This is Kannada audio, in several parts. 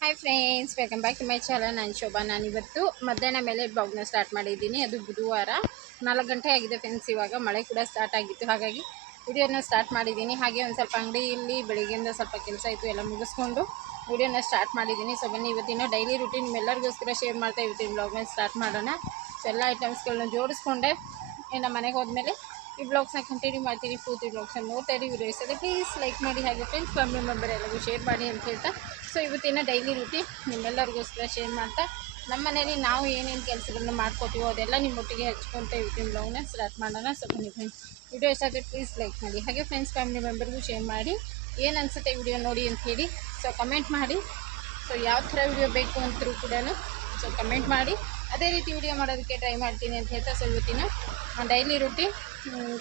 Hi friends welcome back to my channel ನಾನು ಶೋಭಾ, ನಾನು ಇವತ್ತು ಮಧ್ಯಾಹ್ನ ಮೇಲೆ ಬ್ಲಾಗ್ನ ಸ್ಟಾರ್ಟ್ ಮಾಡಿದ್ದೀನಿ. ಅದು ಬುಧವಾರ. ನಾಲ್ಕು ಗಂಟೆ ಆಗಿದೆ ಫ್ರೆಂಡ್ಸ್ ಇವಾಗ ಮಳೆ ಕೂಡ ಸ್ಟಾರ್ಟ್ ಆಗಿತ್ತು. ಹಾಗಾಗಿ ವಿಡಿಯೋನ ಸ್ಟಾರ್ಟ್ ಮಾಡಿದ್ದೀನಿ. ಹಾಗೆ ಒಂದು ಸ್ವಲ್ಪ ಅಂಗಡಿಯಲ್ಲಿ ಬೆಳಿಗ್ಗೆಯಿಂದ ಸ್ವಲ್ಪ ಕೆಲಸ ಇತ್ತು, ಎಲ್ಲ ಮುಗಿಸ್ಕೊಂಡು ವಿಡಿಯೋನ ಸ್ಟಾರ್ಟ್ ಮಾಡಿದ್ದೀನಿ. ಸೊ ಬನ್ನಿ, ಇವತ್ತಿನ ಡೈಲಿ ರುಟೀನ್ ಎಲ್ಲರಿಗೋಸ್ಕರ ಶೇರ್ ಮಾಡ್ತಾ ಇವತ್ತಿನ ಬ್ಲಾಗ್ನ ಸ್ಟಾರ್ಟ್ ಮಾಡೋಣ. ಸೊ ಎಲ್ಲ ಐಟಮ್ಸ್ಗಳನ್ನ ಜೋಡಿಸ್ಕೊಂಡೆ. ಇನ್ನು ಮನೆಗೆ ಹೋದ್ಮೇಲೆ ಈ ಬ್ಲಾಗ್ಸ್ನ ಕಂಟಿನ್ಯೂ ಮಾಡ್ತೀನಿ. ಪೂರ್ತಿ ಬ್ಲಾಗ್ಸ್ನ ನೋಡ್ತಾ ಇದ್ದೀವಿ ವಿಡಿಯೋ ಇಷ್ಟ ಪ್ಲೀಸ್ ಲೈಕ್ ಮಾಡಿ ಹಾಗೆ ಫ್ರೆಂಡ್ಸ್ ಫ್ಯಾಮಿಲಿ ಮೆಂಬರ್ ಎಲ್ಲರಿಗೂ ಶೇರ್ ಮಾಡಿ ಅಂತ ಹೇಳ್ತಾ. ಸೊ ಇವತ್ತಿನ ಡೈಲಿ ರೂಟಿ ನಿಮ್ಮೆಲ್ಲರಿಗೋಸ್ಕರ ಶೇರ್ ಮಾಡ್ತಾ. ನಮ್ಮ ಮನೇಲಿ ನಾವು ಏನೇನು ಕೆಲಸಗಳನ್ನ ಮಾಡ್ಕೋತೀವೋ ಅದೆಲ್ಲ ನಿಮ್ಮೊಟ್ಟಿಗೆ ಹಚ್ಕೊತ ಇವತ್ತಿನ ಬ್ಲಾಗ್ನ ಸ್ಟಾರ್ಟ್ ಮಾಡೋಣ. ಸೊ ಬನ್ನಿ ಫ್ರೆಂಡ್ಸ್ ವಿಡಿಯೋ ಇಷ್ಟ ಆದರೆ ಪ್ಲೀಸ್ ಲೈಕ್ ಮಾಡಿ. ಹಾಗೆ ಫ್ರೆಂಡ್ಸ್ ಫ್ಯಾಮಿಲಿ ಮೆಂಬರ್ಗೂ ಶೇರ್ ಮಾಡಿ. ಏನು ಅನಿಸುತ್ತೆ ವಿಡಿಯೋ ನೋಡಿ ಅಂತ ಹೇಳಿ. ಸೊ ಕಮೆಂಟ್ ಮಾಡಿ. ಸೊ ಯಾವ ಥರ ವಿಡಿಯೋ ಬೇಕು ಅಂತರೂ ಕೂಡ ಸೊ ಕಮೆಂಟ್ ಮಾಡಿ. ಅದೇ ರೀತಿ ವಿಡಿಯೋ ಮಾಡೋದಕ್ಕೆ ಟ್ರೈ ಮಾಡ್ತೀನಿ ಅಂತ ಹೇಳ್ತಾ. ಸೊ ಇವತ್ತಿನ ಡೈಲಿ ರೂಟೀನ್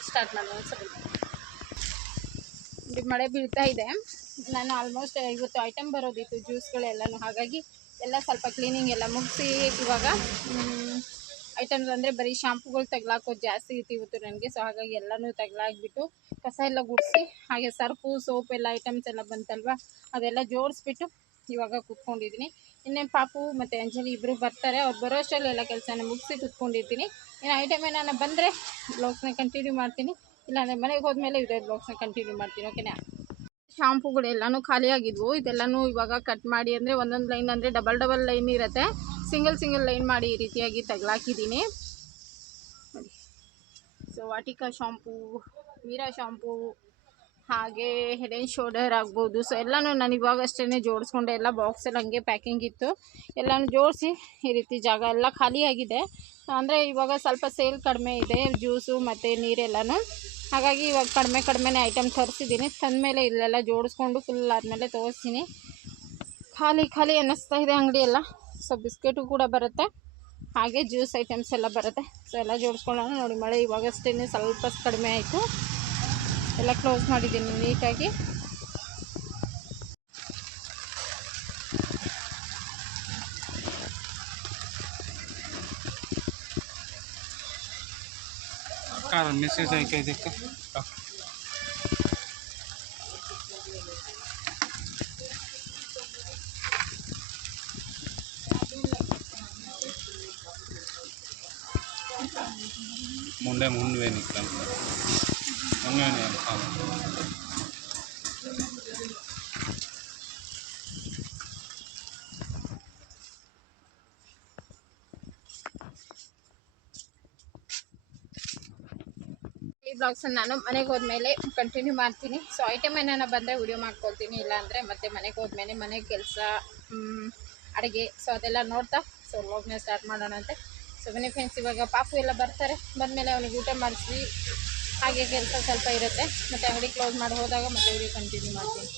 ಸ್ಟಾರ್ಟ್ ಮಾಡೋಣ ಸರಿ. ಮಳೆ ಬೀಳ್ತಾ ಇದೆ. ನಾನು ಆಲ್ಮೋಸ್ಟ್ ಇವತ್ತು ಐಟಮ್ ಬರೋದಿತ್ತು ಜ್ಯೂಸ್ಗಳೆಲ್ಲನೂ ಹಾಗಾಗಿ ಎಲ್ಲ ಸ್ವಲ್ಪ ಕ್ಲೀನಿಂಗ್ ಎಲ್ಲ ಮುಗಿಸಿ ಇವಾಗ ಐಟಮ್ಸ್ ಅಂದರೆ ಬರೀ ಶಾಂಪುಗಳು ತಗ್ಲಾಕೋದು ಜಾಸ್ತಿ ಇತ್ತು ಇವತ್ತು ನನಗೆ. ಸೊ ಹಾಗಾಗಿ ಎಲ್ಲನೂ ತಗ್ಲಾಕ್ಬಿಟ್ಟು ಕಸ ಎಲ್ಲ ಗುಡಿಸಿ, ಹಾಗೆ ಸರ್ಫು ಸೋಪ್ ಎಲ್ಲ ಐಟಮ್ಸ್ ಎಲ್ಲ ಬಂತಲ್ವ, ಅದೆಲ್ಲ ಜೋಡಿಸ್ಬಿಟ್ಟು ಇವಾಗ ಕೂತ್ಕೊಂಡಿದ್ದೀನಿ ಇನ್ನೇನು ಪಾಪು ಮತ್ತು ಅಂಜಲಿ ಇಬ್ಬರು ಬರ್ತಾರೆ, ಅವ್ರು ಬರೋ ಅಷ್ಟರಲ್ಲಿ ಎಲ್ಲ ಕೆಲಸನ ಮುಗಿಸಿ ಕುತ್ಕೊಂಡಿರ್ತೀನಿ. ಇನ್ನು ಐಟಮ್ ಏನಾನ ಬಂದರೆ ಬ್ಲಾಗ್ಸ್ನ ಕಂಟಿನ್ಯೂ ಮಾಡ್ತೀನಿ. ಇಲ್ಲಾಂದರೆ ಮನೆಗೆ ಹೋದ್ಮೇಲೆ ಇದೇ ಬ್ಲಾಗ್ಸ್ನ ಕಂಟಿನ್ಯೂ ಮಾಡ್ತೀನಿ ಓಕೆನಾ ಶಾಂಪುಗಳು ಎಲ್ಲನೂ ಖಾಲಿ ಆಗಿದ್ವು. ಇದೆಲ್ಲನೂ ಇವಾಗ ಕಟ್ ಮಾಡಿ ಅಂದರೆ ಒಂದೊಂದು ಲೈನ್ ಅಂದರೆ ಡಬಲ್ ಡಬಲ್ ಲೈನ್ ಇರುತ್ತೆ. ಸಿಂಗಲ್ ಸಿಂಗಲ್ ಲೈನ್ ಮಾಡಿ ಈ ರೀತಿಯಾಗಿ ತಗ್ಲಾಕಿದ್ದೀನಿ. So Vatika shampoo Meera shampoo ಹಾಗೆ ಹೆಡ್ ಆ್ಯಂಡ್ ಶೋಲ್ಡರ್ ಆಗ್ಬೋದು. ಸೊ ಎಲ್ಲನೂ ನಾನು ಇವಾಗ ಅಷ್ಟೇ ಜೋಡಿಸ್ಕೊಂಡೆ. ಎಲ್ಲ ಬಾಕ್ಸಲ್ಲಿ ಹಂಗೆ ಪ್ಯಾಕಿಂಗ್ ಇತ್ತು. ಎಲ್ಲನೂ ಜೋಡಿಸಿ ಈ ರೀತಿ ಜಾಗ ಎಲ್ಲ ಖಾಲಿಯಾಗಿದೆ ಅಂದರೆ ಇವಾಗ ಸ್ವಲ್ಪ ಸೇಲ್ ಕಡಿಮೆ ಇದೆ. ಜ್ಯೂಸು ಮತ್ತು ನೀರೆಲ್ಲನೂ. ಹಾಗಾಗಿ ಇವಾಗ ಕಡಿಮೆ ಕಡಿಮೆನೇ ಐಟಮ್ ತರಿಸಿದ್ದೀನಿ ತಂದಮೇಲೆ ಇಲ್ಲೆಲ್ಲ ಜೋಡಿಸ್ಕೊಂಡು ಫುಲ್ ಆದಮೇಲೆ ತೋರಿಸ್ತೀನಿ. ಖಾಲಿ ಖಾಲಿ ಅನ್ನಿಸ್ತಾ ಇದೆ ಅಂಗಡಿ ಎಲ್ಲ. ಸೊ ಬಿಸ್ಕೆಟು ಕೂಡ ಬರುತ್ತೆ. ಹಾಗೆ ಜ್ಯೂಸ್ ಐಟಮ್ಸ್ ಎಲ್ಲ ಬರುತ್ತೆ. ಸೊ ಎಲ್ಲ ಜೋಡಿಸ್ಕೊಳ್ಳೋಣ. ನೋಡಿ ಮಳೆ ಇವಾಗಷ್ಟೇ ಸ್ವಲ್ಪ ಕಡಿಮೆ ಆಯಿತು. ಎಲ್ಲ ಕ್ಲೋಸ್ ಮಾಡಿದ್ದೀನಿ ನೀಟಾಗಿ cara ಮೆಸೇಜ್ ಆಯ್ಕೆ ಇದಕ್ಕೆ. ಮುಂದೆ ಮುಂದೆ ನಿಕ್ಕಂತ ಮುಂದೆ ಈ ಬ್ಲಾಗ್ಸನ್ನು ನಾನು ಮನೆಗೆ ಹೋದ್ಮೇಲೆ ಕಂಟಿನ್ಯೂ ಮಾಡ್ತೀನಿ. ಸೊ ಐಟಮ್ ಏನಾರ ಬಂದರೆ ವಿಡಿಯೋ ಮಾಡ್ಕೊಳ್ತೀನಿ, ಇಲ್ಲಾಂದರೆ ಮತ್ತೆ ಮನೆಗೆ ಹೋದ್ಮೇಲೆ ಮನೆ ಕೆಲಸ ಅಡುಗೆ ಸೊ ಅದೆಲ್ಲ ನೋಡ್ತಾ ಸೊ ಬ್ಲಾಗ್ನ ಸ್ಟಾರ್ಟ್ ಮಾಡೋಣ ಅಂತ ಸೊ ಬನ್ನಿ ಫ್ರೆಂಡ್ಸ್ ಇವಾಗ ಪಾಪು ಎಲ್ಲ ಬರ್ತಾರೆ. ಬಂದಮೇಲೆ ಅವನಿಗೆ ಊಟ ಮಾಡಿಸಿ ಹಾಗೆ ಕೆಲಸ ಸ್ವಲ್ಪ ಇರುತ್ತೆ. ಮತ್ತೆ ಅಂಗಡಿ ಕ್ಲೋಸ್ ಮಾಡಿ ಹೋದಾಗ ಮತ್ತೆ ವಿಡಿಯೋ ಕಂಟಿನ್ಯೂ ಮಾಡ್ತೀನಿ.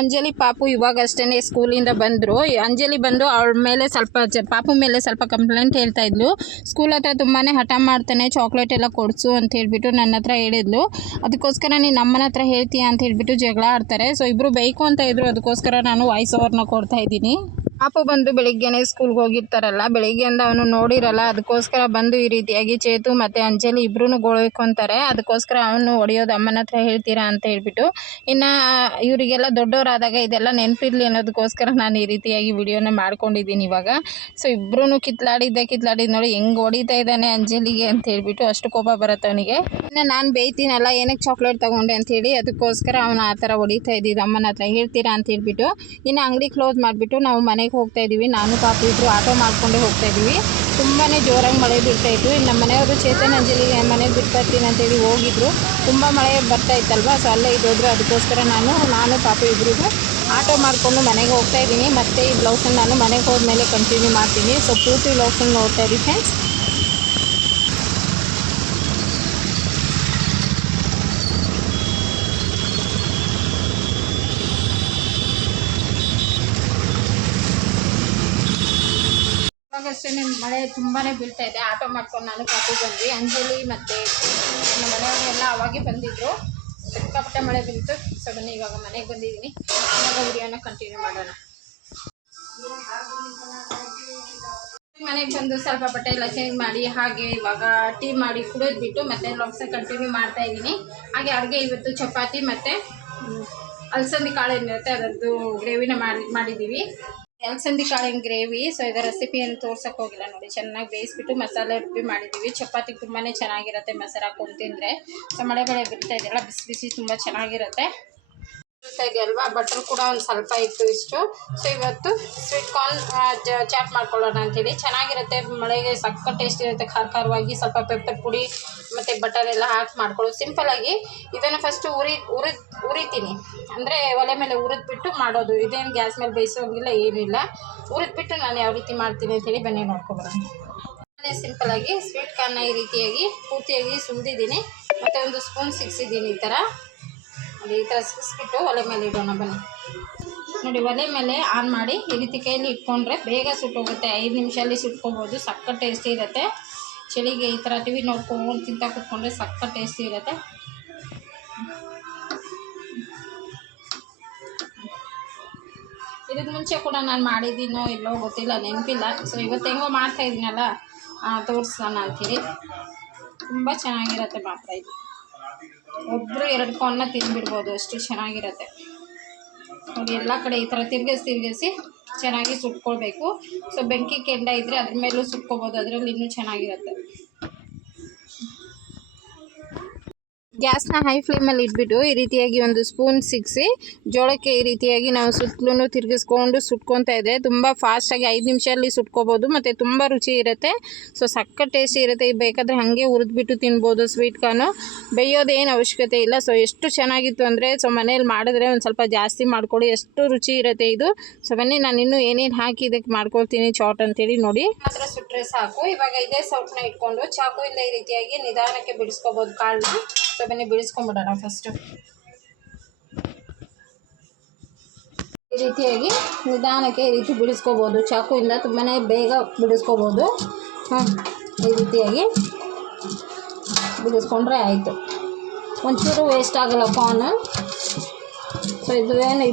ಅಂಜಲಿ ಪಾಪು ಇವಾಗ ಅಷ್ಟೇ ಸ್ಕೂಲಿಂದ ಬಂದರು. ಅಂಜಲಿ ಬಂದು ಅವಳ ಮೇಲೆ ಸ್ವಲ್ಪ ಜ ಪಾಪು ಮೇಲೆ ಸ್ವಲ್ಪ ಕಂಪ್ಲೇಂಟ್ ಹೇಳ್ತಾ ಇದ್ಲು. ಸ್ಕೂಲ್ ಹತ್ರ ತುಂಬಾ ಹಠ ಮಾಡ್ತಾನೆ ಚಾಕ್ಲೇಟ್ ಎಲ್ಲ ಕೊಡಿಸು ಅಂತ ಹೇಳಿಬಿಟ್ಟು ನನ್ನ ಹತ್ರ ಹೇಳಿದ್ಲು. ಅದಕ್ಕೋಸ್ಕರ ನೀನು ನಮ್ಮನ ಹತ್ರ ಹೇಳ್ತೀಯ ಅಂತ ಹೇಳಿಬಿಟ್ಟು ಜಗಳ ಆಡ್ತಾರೆ. ಸೊ ಇಬ್ಬರು ಬೇಕು ಅಂತ ಇದ್ರು. ಅದಕ್ಕೋಸ್ಕರ ನಾನು ವಾಯ್ಸ್ ಓವರ್ನ ಕೊಡ್ತಾ ಇದ್ದೀನಿ. ಪಾಪು ಬಂದು ಬೆಳಿಗ್ಗೆನೆ ಸ್ಕೂಲ್ಗೆ ಹೋಗಿರ್ತಾರಲ್ಲ, ಬೆಳಿಗ್ಗೆಯಿಂದ ಅವನು ನೋಡಿರಲ್ಲ, ಅದಕ್ಕೋಸ್ಕರ ಬಂದು ಈ ರೀತಿಯಾಗಿ ಚೇತು ಮತ್ತು ಅಂಜಲಿ ಇಬ್ಬರೂ ಗೋಳ್ಕೊಂತಾರೆ ಅದಕ್ಕೋಸ್ಕರ ಅವನು ಹೊಡೆಯೋದು ಅಮ್ಮನ ಹತ್ರ ಹೇಳ್ತೀರಾ ಅಂತ ಹೇಳ್ಬಿಟ್ಟು, ಇನ್ನು ಇವರಿಗೆಲ್ಲ ದೊಡ್ಡವರಾದಾಗ ಇದೆಲ್ಲ ನೆನಪಿರ್ಲಿ ಅನ್ನೋದಕ್ಕೋಸ್ಕರ ನಾನು ಈ ರೀತಿಯಾಗಿ ವಿಡಿಯೋನ ಮಾಡ್ಕೊಂಡಿದ್ದೀನಿ ಇವಾಗ. ಸೊ ಇಬ್ಬರೂ ಕಿತ್ಲಾಡಿದ್ದೆ ಕಿತ್ಲಾಡಿದ್ದು ನೋಡಿ ಹೆಂಗೆ ಹೊಡಿತಾ ಇದ್ದಾನೆ ಅಂಜಲಿಗೆ ಅಂತ ಹೇಳ್ಬಿಟ್ಟು ಅಷ್ಟು ಕೋಪ ಬರುತ್ತೆ ಅವನಿಗೆ. ಇನ್ನು ನಾನು ಬೇಯ್ತೀನಲ್ಲ, ಏನಕ್ಕೆ ಚಾಕ್ಲೇಟ್ ತೊಗೊಂಡೆ ಅಂಥೇಳಿ ಅದಕ್ಕೋಸ್ಕರ ಅವನು ಆ ಥರ ಹೊಡಿತಾ ಇದ್ದಿದ್ದು ಅಮ್ಮನ ಹತ್ರ ಹೇಳ್ತೀರಾ ಅಂತ ಹೇಳ್ಬಿಟ್ಟು, ಇನ್ನು ಅಂಗಡಿ ಕ್ಲೋಸ್ ಮಾಡಿಬಿಟ್ಟು ನಾವು ಮನೆಗೆ ಹೋಗ್ತಾ ಇದ್ದೀವಿ. ನಾನು, ಪಾಪು ಇಬ್ಬರು ಆಟೋ ಮಾಡ್ಕೊಂಡೇ ಹೋಗ್ತಾ ಇದ್ದೀವಿ. ತುಂಬಾ ಜೋರಾಗಿ ಮಳೆ ಬೀಳ್ತಾ ಇತ್ತು. ನಮ್ಮ ಮನೆಯವರು ಚೇತನ್ ಅಂಜಲಿಗೆ ಮನೆಗೆ ಬಿಟ್ಟು ಬರ್ತೀನಿ ಅಂತೇಳಿ ಹೋಗಿದ್ರು. ತುಂಬ ಮಳೆ ಬರ್ತಾ ಇತ್ತಲ್ವ? ಸೊ ಅಲ್ಲೇ ಇದ್ದೋದ್ರು ಅದಕ್ಕೋಸ್ಕರ ನಾನು ನಾನು, ಪಾಪು ಇಬ್ಬರಿಗೂ ಆಟೋ ಮಾಡಿಕೊಂಡು ಮನೆಗೆ ಹೋಗ್ತಾ ಇದ್ದೀನಿ. ಮತ್ತು ಈ ಬ್ಲೌಸನ್ನು ನಾನು ಮನೆಗೆ ಹೋದ್ಮೇಲೆ ಕಂಟಿನ್ಯೂ ಮಾಡ್ತೀನಿ. ಸೊ ಪೂರ್ತಿ ಬ್ಲೌಸನ್ನು ನೋಡ್ತಾ ಇದ್ದೀನಿ ಫ್ರೆಂಡ್ಸ್ ಇವಾಗಷ್ಟೇ ಮಳೆ ತುಂಬಾ ಬೀಳ್ತಾ ಇದೆ ಆಟೋ ಮಾಡ್ಕೊಂಡು ನಾನು ಕಾಪಿ ಬಂದ್ವಿ. ಅಂಜಲಿ ಮತ್ತು ನಮ್ಮ ಮನೆಯವರೆಲ್ಲ ಅವಾಗೆ ಬಂದಿದ್ರು. ಸಿಕ್ಕಾಪಟ್ಟೆ ಮಳೆ ಬೀಳ್ತು ಸೊ ಬನ್ನಿ, ಇವಾಗ ಮನೆಗೆ ಬಂದಿದ್ದೀನಿ. ಇವಾಗ ವಿಡಿಯೋನ ಕಂಟಿನ್ಯೂ ಮಾಡೋಣ. ಮನೆಗೆ ಬಂದು ಸ್ವಲ್ಪ ಬಟ್ಟೆ ಎಲ್ಲ ಚೇಂಜ್ ಮಾಡಿ, ಹಾಗೆ ಇವಾಗ ಟೀ ಮಾಡಿ ಕುಡಿದ್ಬಿಟ್ಟು ಮತ್ತೆ ಲೊಕ್ಸ ಕಂಟಿನ್ಯೂ ಮಾಡ್ತಾ ಇದ್ದೀನಿ. ಹಾಗೆ ಅಡುಗೆ ಇವತ್ತು ಚಪಾತಿ ಮತ್ತು ಅಲಸಂದಿ ಕಾಳು ಏನಿರುತ್ತೆ ಅದರದ್ದು ಗ್ರೇವಿನ ಮಾಡಿ, ಮಾಡಿದ್ದೀವಿ. ಅಲಸಂದಿ ಕಾಳಿನ ಗ್ರೇವಿ ಸೊ ಇದರ ರೆಸಿಪಿಯನ್ನು ತೋರ್ಸಕ್ಕೆ ಹೋಗಿಲ್ಲ ನೋಡಿ. ಚೆನ್ನಾಗಿ ಬೇಯಿಸ್ಬಿಟ್ಟು ಮಸಾಲೆ ರುಬ್ಬಿ ಮಾಡಿದ್ದೀವಿ ಚಪಾತಿ ತುಂಬಾ ಚೆನ್ನಾಗಿರುತ್ತೆ ಮೊಸರು ಹಾಕೊಂಡು ತಿಂದರೆ. ಸೊ, ಮಳೆ ಬೆಳೆ ಬಿಡ್ತಾ ಇದೆಯಲ್ಲ, ಬಿಸಿ ಬಿಸಿ ತುಂಬ ಚೆನ್ನಾಗಿರುತ್ತೆ. ಇದೆ ಅಲ್ವಾ? ಬಟರ್ ಕೂಡ ಒಂದು ಸ್ವಲ್ಪ ಇತ್ತು ಇಷ್ಟು. ಸೊ ಇವತ್ತು ಸ್ವೀಟ್ ಕಾರ್ನ್ ಚಾಪ್ ಮಾಡ್ಕೊಳ್ಳೋಣ ಅಂತೇಳಿ. ಚೆನ್ನಾಗಿರುತ್ತೆ, ಮಳೆಗೆ ಸಕ್ಕ ಟೇಸ್ಟ್ ಇರುತ್ತೆ, ಖಾರ ಖಾರವಾಗಿ. ಸ್ವಲ್ಪ ಪೆಪ್ಪರ್ ಪುಡಿ ಮತ್ತು ಬಟರ್ ಎಲ್ಲ ಹಾಕಿ ಮಾಡ್ಕೊಳ್ಳೋದು. ಸಿಂಪಲಾಗಿ ಇದನ್ನು ಫಸ್ಟು ಉರಿ ಉರಿ, ಉರಿತೀನಿ. ಅಂದರೆ ಒಲೆ ಮೇಲೆ ಉರಿದ್ಬಿಟ್ಟು ಮಾಡೋದು. ಇದೇನು ಗ್ಯಾಸ್ ಮೇಲೆ ಬೇಯಿಸೋಂಗಿಲ್ಲ, ಏನಿಲ್ಲ. ಉರಿದ್ಬಿಟ್ಟು ನಾನು ಯಾವ ರೀತಿ ಮಾಡ್ತೀನಿ ಅಂತೇಳಿ ಬನ್ನಿ, ನೋಡ್ಕೊಬರೋಣ. ಸಿಂಪಲ್ ಸಿಂಪಲಾಗಿ ಸ್ವೀಟ್ ಕಾರ್ನ ಈ ರೀತಿಯಾಗಿ, ಪೂರ್ತಿಯಾಗಿ ಸುಲಿದಿದ್ದೀನಿ ಮತ್ತು ಒಂದು ಸ್ಪೂನ್ ಸಿಗ್ಸಿದ್ದೀನಿ ಈ ಥರ ನೋಡಿ ಈ ಥರ ಸಿಕ್ಸ್ಬಿಟ್ಟು ಒಲೆ ಮೇಲೆ ಇಡೋಣ, ಬನ್ನಿ. ನೋಡಿ, ಒಲೆ ಮೇಲೆ ಆನ್ ಮಾಡಿ ಈ ರೀತಿ ಕೈಯಲ್ಲಿ ಇಟ್ಕೊಂಡ್ರೆ ಬೇಗ ಸುಟ್ಟೋಗುತ್ತೆ. ಐದು ನಿಮಿಷದಲ್ಲಿ ಸುಟ್ಕೋಬೋದು. ಸಕ್ಕ ಟೇಸ್ಟಿ ಇರುತ್ತೆ. ಚಳಿಗೆ ಈ ಥರ ಟಿ ವಿ ನೋಡ್ಕೊಂಡು ತಿಂತ ಕೂತ್ಕೊಂಡ್ರೆ ಸಕ್ಕ ಟೇಸ್ಟಿ ಇರುತ್ತೆ. ಇದಕ್ಕೆ ಮುಂಚೆ ಕೂಡ ನಾನು ಮಾಡಿದ್ದೀನೋ ಇಲ್ಲೋ ಗೊತ್ತಿಲ್ಲ, ನೆನಪಿಲ್ಲ. ಸೊ ಇವತ್ತು ಹೆಂಗೋ ಮಾಡ್ತಾ ಇದ್ದೀನಲ್ಲ ತೋರಿಸೋಣ ಅಂತೀರಿ. ತುಂಬ ಚೆನ್ನಾಗಿರುತ್ತೆ ಇದು. ಒಬ್ಬರು ಎರಡು ಕಾನ್ನ ತಿಂದ್ಬಿಡ್ಬೋದು, ಅಷ್ಟು ಚೆನ್ನಾಗಿರುತ್ತೆ. ನೋಡಿ, ಎಲ್ಲ ಕಡೆ ಈ ಥರ ತಿರ್ಗಿಸಿ ತಿರುಗಿಸಿ ಚೆನ್ನಾಗಿ ಸುಟ್ಕೊಳ್ಬೇಕು. ಸೊ ಬೆಂಕಿ ಕೆಂಡ ಇದ್ದರೆ ಅದ್ರ ಮೇಲೂ ಸುಟ್ಕೋಬೋದು, ಅದರಲ್ಲಿ ಇನ್ನೂ ಚೆನ್ನಾಗಿರುತ್ತೆ. ಗ್ಯಾಸ್ನ ಹೈ ಫ್ಲೇಮಲ್ಲಿ ಇಟ್ಬಿಟ್ಟು ಈ ರೀತಿಯಾಗಿ ಒಂದು ಸ್ಪೂನ್ ಸಿಗಿಸಿ ಜೋಳಕ್ಕೆ ಈ ರೀತಿಯಾಗಿ ನಾವು ಸುತ್ತಲೂ ತಿರುಗಿಸ್ಕೊಂಡು ಸುಟ್ಕೊತಾ ಇದೆ. ತುಂಬ ಫಾಸ್ಟಾಗಿ ಐದು ನಿಮಿಷದಲ್ಲಿ ಸುಟ್ಕೋಬೋದು. ಮತ್ತು ತುಂಬ ರುಚಿ ಇರುತ್ತೆ. ಸೊ ಸಕ್ಕ ಟೇಸ್ಟ್ ಇರುತ್ತೆ. ಬೇಕಾದರೆ ಹಾಗೆ ಹುರಿದ್ಬಿಟ್ಟು ತಿನ್ಬೋದು ಸ್ವೀಟ್ ಕಾರ್ನು ಬೇಯೋದೇನು ಅವಶ್ಯಕತೆ ಇಲ್ಲ. ಸೊ ಎಷ್ಟು ಚೆನ್ನಾಗಿತ್ತು ಅಂದರೆ ಸೊ ಮನೇಲಿ ಮಾಡಿದ್ರೆ ಒಂದು ಸ್ವಲ್ಪ ಜಾಸ್ತಿ ಮಾಡ್ಕೊಳ್ಳಿ. ಎಷ್ಟು ರುಚಿ ಇರುತ್ತೆ ಇದು. ಸೊ ಬನ್ನಿ, ನಾನು ಇನ್ನೂ ಏನೇನು ಹಾಕಿ ಇದಕ್ಕೆ ಮಾಡ್ಕೊಳ್ತೀನಿ ಚಾಟ್ ಅಂತೇಳಿ ನೋಡಿ. ಮಾತ್ರ ಸುಟ್ಟರೆ ಸಾಕು. ಇವಾಗ ಇದೇ ಸೌಟ್ನ ಇಟ್ಕೊಂಡು ಚಾಕುವಿಂದ ಈ ರೀತಿಯಾಗಿ ನಿಧಾನಕ್ಕೆ ಬಿಡಿಸ್ಕೋಬೋದು ಕಾಳನ್ನ. ಬನ್ನಿ ಬಿಡಿಸ್ಕೊಂಡ್ಬಿಡೋಣ ಫಸ್ಟು ಈ ರೀತಿಯಾಗಿ ನಿಧಾನಕ್ಕೆ ಈ ರೀತಿ ಬಿಡಿಸ್ಕೋಬೋದು. ಚಾಕುವಿಂದ ತುಂಬಾ ಬೇಗ ಬಿಡಿಸ್ಕೋಬೋದು. ಹ್ಞೂ ಈ ರೀತಿಯಾಗಿ ಬಿಡಿಸ್ಕೊಂಡ್ರೆ ಆಯಿತು. ಒಂಚೂರು ವೇಸ್ಟ್ ಆಗಲ್ಲ ಕಾನ್ ಸೊ ಇದು ಏನು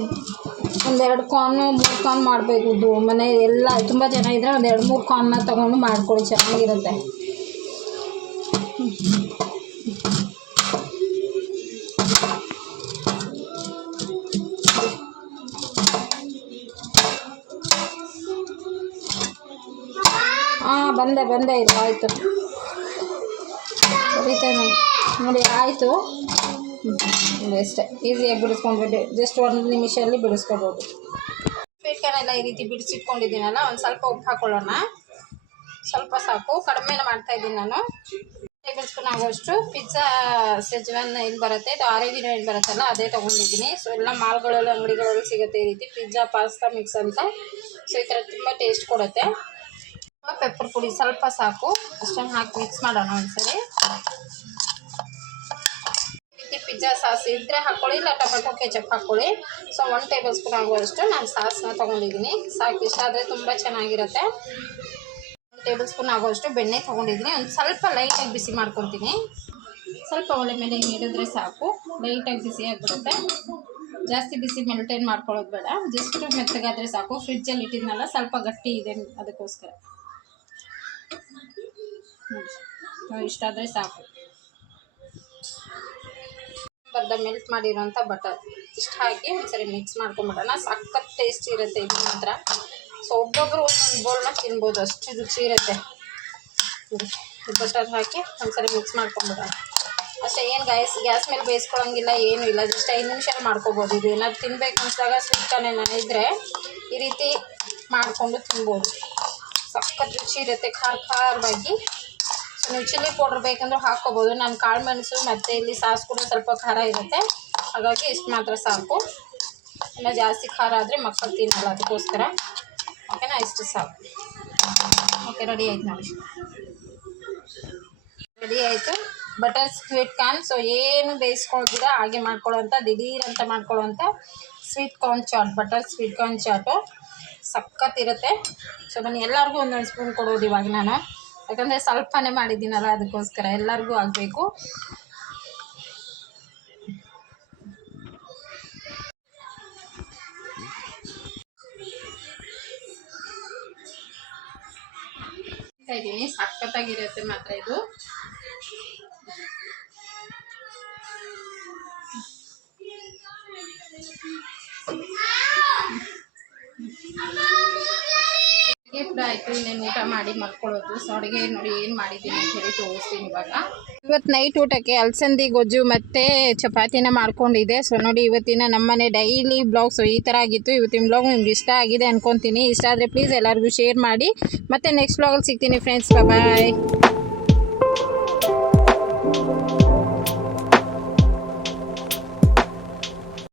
ಒಂದೆರಡು ಕಾರ್ನು ಮೂರು ಕಾರ್ನ್ ಮಾಡಬೇಕು ಇದು ಮನೆ ಎಲ್ಲ, ತುಂಬ ಜನ ಇದ್ದರೆ ಒಂದೆರಡು ಮೂರು ಕಾರ್ನ ತೊಗೊಂಡು ಮಾಡ್ಕೊಳ್ಳಿ, ಚೆನ್ನಾಗಿರುತ್ತೆ. ಹಾಂ ಬಂದೆ ಬಂದೆ, ಇದು ಆಯಿತು. ಬರೀತೇನೆ ನೋಡಿ, ಆಯಿತು. ಅಷ್ಟೇ. ಈಸಿಯಾಗಿ ಬಿಡಿಸ್ಕೊಂಡ್ಬಿಟ್ಟು ಜಸ್ಟ್ ಒಂದು ನಿಮಿಷದಲ್ಲಿ ಬಿಡಿಸ್ಕೋಬೋದು. ಸ್ವೀಟ್ ಈ ರೀತಿ ಬಿಡಿಸಿಟ್ಕೊಂಡಿದ್ದೀನಲ್ಲ, ಒಂದು ಸ್ವಲ್ಪ ಉಪ್ಪು ಹಾಕೊಳ್ಳೋಣ. ಸ್ವಲ್ಪ ಸಾಕು. ಕಡಿಮೆನೇ ಮಾಡ್ತಾ ಇದ್ದೀನಿ ನಾನು. ಟೇಬಲ್ ಸ್ಪೂನ್ ಆಗೋಷ್ಟು ಪಿಜ್ಜಾ ಸೆಜ್ವಾನ್ ಏನು ಬರುತ್ತೆ. ಇದು ಆರೋಗ್ಯ ಏನು ಬರುತ್ತಲ್ಲ, ಅದೇ ತೊಗೊಂಡಿದ್ದೀನಿ. ಸೊ ಎಲ್ಲ ಮಾಲ್ಗಳಲ್ಲಿ, ಅಂಗಡಿಗಳಲ್ಲಿ ಸಿಗುತ್ತೆ ಈ ರೀತಿ ಪಿಜ್ಜಾ ಪಾಸ್ತಾ ಮಿಕ್ಸ್ ಅಂತ. ಸೊ ಈ ಥರ ತುಂಬ ಟೇಸ್ಟ್ ಕೊಡುತ್ತೆ. ಪೆಪ್ಪರ್ ಪುಡಿ ಸ್ವಲ್ಪ ಸಾಕು. ಅಷ್ಟನ್ನು ಹಾಕಿ ಮಿಕ್ಸ್ ಮಾಡೋಣ ಒಂದ್ಸರಿ. ಪಿಜ್ಜಾ ಸಾಸ್ ಇದ್ದರೆ ಹಾಕ್ಕೊಳ್ಳಿ ಇಲ್ಲ ಟೊಮೆಟೊ ಕೆಚಪ್ ಹಾಕ್ಕೊಳ್ಳಿ ಸೊ ಒನ್ ಟೇಬಲ್ ಸ್ಪೂನ್ ಆಗುವಷ್ಟು ನಾನು ಸಾಸ್ನ ತೊಗೊಂಡಿದ್ದೀನಿ. ಸಾಕು, ಇಷ್ಟ ಆದರೆ ತುಂಬ ಚೆನ್ನಾಗಿರುತ್ತೆ. ಒಂದು ಟೇಬಲ್ ಸ್ಪೂನ್ ಆಗುವಷ್ಟು ಬೆಣ್ಣೆ ತೊಗೊಂಡಿದ್ದೀನಿ. ಒಂದು ಸ್ವಲ್ಪ ಲೈಟಾಗಿ ಬಿಸಿ ಮಾಡ್ಕೊತೀನಿ ಸ್ವಲ್ಪ ಒಲೆ ಮೇಲೆ ನೀಡಿದ್ರೆ ಸಾಕು. ಲೈಟಾಗಿ ಬಿಸಿ ಆಗಿಬಿಡುತ್ತೆ. ಜಾಸ್ತಿ ಬಿಸಿ ಮೆಲ್ಟೇನ್ ಮಾಡ್ಕೊಳ್ಳೋದು ಬೇಡ. ಜಸ್ಟ್ ಮೆತ್ತಗಾದರೆ ಸಾಕು. ಫ್ರಿಜ್ಜಲ್ಲಿ ಇಟ್ಟಿದ್ನಲ್ಲ, ಸ್ವಲ್ಪ ಗಟ್ಟಿ ಇದೆ ಅದಕ್ಕೋಸ್ಕರ. ಇಷ್ಟಾದರೆ ಸಾಕು. ಬರ್ದ ಮೆಲ್ಟ್ ಮಾಡಿರೋಂಥ ಬಟರ್ ಇಷ್ಟು ಹಾಕಿ ಒಂದ್ಸರಿ ಮಿಕ್ಸ್ ಮಾಡ್ಕೊಂಬಿಡೋಣ ಸಖತ್ ಟೇಸ್ಟ್ ಇರುತ್ತೆ ಇದು ಮಾತ್ರ. ಸೊ ಒಬ್ಬೊಬ್ಬರು ಒಂದೊಂದು ಬೋಲ್ನ ತಿನ್ಬೋದು. ಅಷ್ಟು ರುಚಿ ಇರುತ್ತೆ. ಬಟರ್ ಹಾಕಿ ಒಂದ್ಸರಿ ಮಿಕ್ಸ್ ಮಾಡ್ಕೊಂಬಿಡೋಣ ಅಷ್ಟೇ, ಏನು ಗ್ಯಾಸ್ ಗ್ಯಾಸ್ ಮೇಲೆ ಬೇಯಿಸ್ಕೊಳ್ಳೋಂಗಿಲ್ಲ ಏನೂ ಇಲ್ಲ. ಜಸ್ಟ್ ಐದು ನಿಮಿಷ ಮಾಡ್ಕೊಬೋದು. ಇದು ಏನಾದ್ರು ತಿನ್ಬೇಕು ಅನ್ಸಿದಾಗ ಸ್ವೀಟ್ ಕಾರ್ನ್ ಇದ್ದರೆ ಈ ರೀತಿ ಮಾಡಿಕೊಂಡು ತಿನ್ಬೋದು. ಸಖತ್ ರುಚಿ ಇರುತ್ತೆ. ಖಾರ ಖಾರವಾಗಿ ನೀವು ಚಿಲ್ಲಿ ಪೌಡ್ರ್ ಬೇಕಂದ್ರೆ ಹಾಕ್ಕೋಬೋದು. ನಾನು ಕಾಳು ಮೆಣಸು ಮತ್ತು ಇಲ್ಲಿ ಸಾಸ್ ಕೂಡ ಸ್ವಲ್ಪ ಖಾರ ಇರುತ್ತೆ. ಹಾಗಾಗಿ ಇಷ್ಟು ಮಾತ್ರ ಸಾಕು. ಇನ್ನು ಜಾಸ್ತಿ ಖಾರ ಆದರೆ ಮಕ್ಕಳು ತಿನ್ನಲ್ಲ ಅದಕ್ಕೋಸ್ಕರ. ಓಕೆನಾ ಇಷ್ಟು ಸಾಕು. ಓಕೆ ರೆಡಿ ಆಯ್ತು ನೋಡಿ. ರೆಡಿ ಆಯಿತು. ಬಟರ್ ಸ್ವೀಟ್ ಕಾರ್ನ್ ಸೊ ಏನು ಬೇಯಿಸ್ಕೊಳ್ತೀರಾ ಹಾಗೆ ಮಾಡ್ಕೊಳ್ಳೋಂಥ, ದಿಢೀರ್ ಅಂತ ಮಾಡ್ಕೊಳ್ಳೋಂಥ sweet corn chaat butter sweet corn chaat ಸಖತ್ತಿರುತ್ತೆ so ಬನ್ನಿ, ಎಲ್ಲರಿಗೂ ಒಂದೊಂದು ಸ್ಪೂನ್ ಕೊಡೋದು ಇವಾಗ ನಾನು. ಯಾಕಂದರೆ ಸ್ವಲ್ಪನೇ ಮಾಡಿದ್ದೀನಲ್ಲ ಅದಕ್ಕೋಸ್ಕರ ಎಲ್ಲರಿಗೂ ಆಗಬೇಕು. ಇದ್ದೀನಿ ಸಖತ್ತಾಗಿರುತ್ತೆ ಮಾತ್ರ ಇದು. ಕೂಡ ಆಯಿತು, ಇನ್ನೇನು ಊಟ ಮಾಡಿ ಮಲ್ಕೊಳ್ಳೋದು ಸೊ ಅಡುಗೆ ನೋಡಿ ಏನು ಮಾಡಿದ್ದೀನಿ ಅಂತ ಹೇಳಿ ತೋರಿಸ್ತೀನಿ ಇವಾಗ. ಇವತ್ತು ನೈಟ್ ಊಟಕ್ಕೆ ಅಲಸಂದಿ, ಗೊಜ್ಜು ಮತ್ತು ಚಪಾತಿನ ಮಾಡ್ಕೊಂಡಿದೆ ಸೊ ನೋಡಿ ಇವತ್ತಿನ ನಮ್ಮನೆ ಡೈಲಿ ಬ್ಲಾಗ್ಸು ಈ ಥರ ಆಗಿತ್ತು. ಇವತ್ತಿನ ಬ್ಲಾಗ್ ನಿಮ್ಗೆ ಇಷ್ಟ ಆಗಿದೆ ಅನ್ಕೊತೀನಿ. ಇಷ್ಟ ಆದರೆ ಪ್ಲೀಸ್ ಎಲ್ಲರಿಗೂ ಶೇರ್ ಮಾಡಿ. ಮತ್ತು ನೆಕ್ಸ್ಟ್ ಬ್ಲಾಗಲ್ಲಿ ಸಿಗ್ತೀನಿ ಫ್ರೆಂಡ್ಸ್ ಬಾಯ್